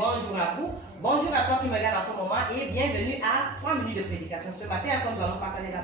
bonjour à vous. Bonjour à toi qui me regarde en ce moment et bienvenue à 3 minutes de prédication. Ce matin, comme nous allons partager la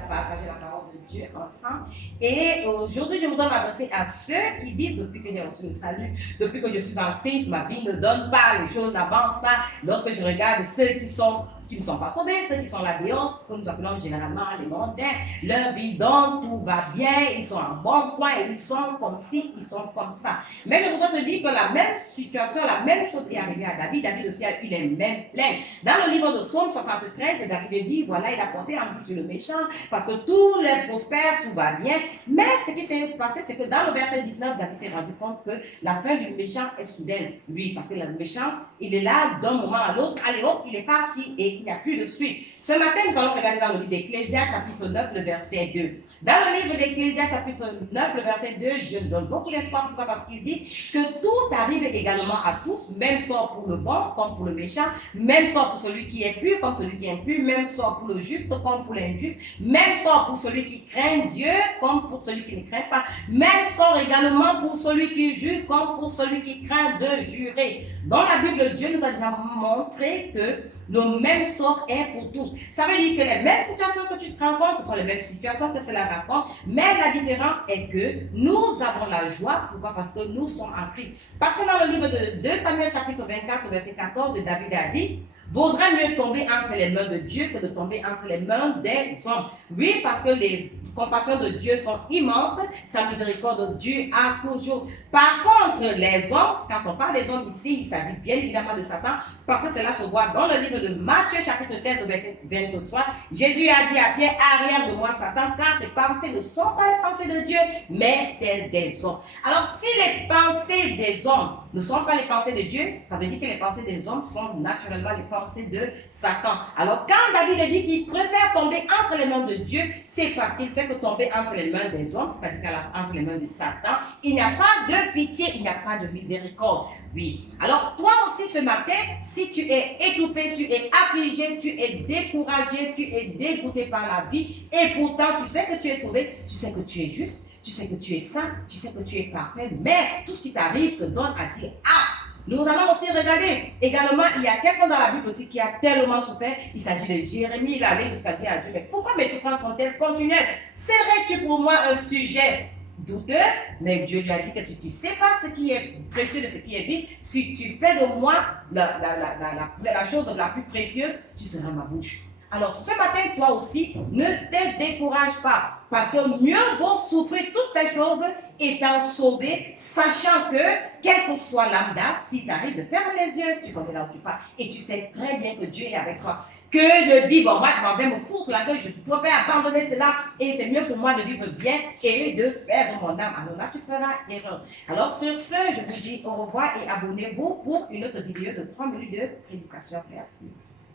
parole de Dieu ensemble. Et aujourd'hui, je voudrais m'adresser à ceux qui disent, depuis que j'ai reçu le salut, depuis que je suis en Christ, ma vie ne donne pas, les choses n'avancent pas. Lorsque je regarde ceux qui ne sont pas sauvés, ceux qui sont là dehors, que nous appelons généralement les mondains, leur vie donne, tout va bien, ils sont en bon point, ils sont comme ci, ils sont comme ça. Mais je voudrais te dire que la même situation, la même chose est arrivée à David. David aussi a eu les mêmes plaintes. Dans le livre de Psaume 73, David dit, voilà, il a porté envie sur le méchant, parce que tout les prospère, tout va bien. Mais ce qui s'est passé, c'est que dans le verset 19, David s'est rendu compte que la fin du méchant est soudaine. Lui, parce que le méchant, il est là d'un moment à l'autre, allez hop, il est parti et il n'y a plus de suite. Ce matin, nous allons regarder dans le livre d'Ecclésias, chapitre 9, le verset 2. Dans le livre d'Ecclésias, chapitre 9, le verset 2, Dieu nous donne beaucoup d'espoir. Pourquoi? Parce qu'il dit que tout arrive également à tous, même sort pour le bon comme pour le méchant, même sort pour celui qui est pur comme celui qui est impur, même sort pour le juste comme pour l'injuste, même sort pour celui qui craint Dieu comme pour celui qui ne craint pas, même sort également pour celui qui jure comme pour celui qui craint de jurer. Dans la Bible, Dieu nous a déjà montré que le même sort est pour tous. Ça veut dire que les mêmes situations que tu te rencontres, ce sont les mêmes situations que cela raconte, mais la différence est que nous avons la joie. Pourquoi? Parce que nous sommes en Christ. Parce que dans le livre de 2 Samuel chapitre 24, verset 14, David a dit, vaudrait mieux tomber entre les mains de Dieu que de tomber entre les mains des hommes. Oui, parce que les compassions de Dieu sont immenses, sa miséricorde de Dieu a toujours. Par contre, les hommes, quand on parle des hommes ici, il s'agit bien évidemment de Satan, parce que cela se voit dans le livre de Matthieu, chapitre 16, verset 23. Jésus a dit à Pierre, arrière de moi, Satan, car tes pensées ne sont pas les pensées de Dieu, mais celles des hommes. Alors, si les pensées des hommes ne sont pas les pensées de Dieu, ça veut dire que les pensées des hommes sont naturellement les pensées de Satan. Alors, quand David dit qu'il préfère tomber entre les mains de Dieu, c'est parce qu'il sait que tomber entre les mains des hommes, c'est-à-dire entre les mains de Satan, il n'y a pas de pitié, il n'y a pas de miséricorde. Oui. Alors, toi aussi ce matin, si tu es étouffé, tu es affligé, tu es découragé, tu es dégoûté par la vie, et pourtant tu sais que tu es sauvé, tu sais que tu es juste, tu sais que tu es saint, tu sais que tu es parfait, mais tout ce qui t'arrive te donne à dire, ah! Nous allons aussi regarder. Également, il y a quelqu'un dans la Bible aussi qui a tellement souffert. Il s'agit de Jérémie. Il allait jusqu'à dire à Dieu, mais pourquoi mes souffrances sont-elles continuelles? Serais-tu pour moi un sujet douteux? Mais Dieu lui a dit que si tu sais pas ce qui est précieux de ce qui est vide, si tu fais de moi la chose la plus précieuse, tu seras ma bouche. Alors ce matin, toi aussi, ne te décourage pas. Parce que mieux vaut souffrir toutes ces choses étant sauvé, sachant que, quelle que soit l'âme, si tu arrives de fermer les yeux, tu connais là où tu pars. Et tu sais très bien que Dieu est avec toi. Que de dire, bon, moi, je m'en vais me foutre la gueule, je préfère abandonner cela, et c'est mieux pour moi de vivre bien et de perdre mon âme. Alors là, tu feras erreur. Alors sur ce, je vous dis au revoir et abonnez-vous pour une autre vidéo de 3 minutes de prédication. Merci.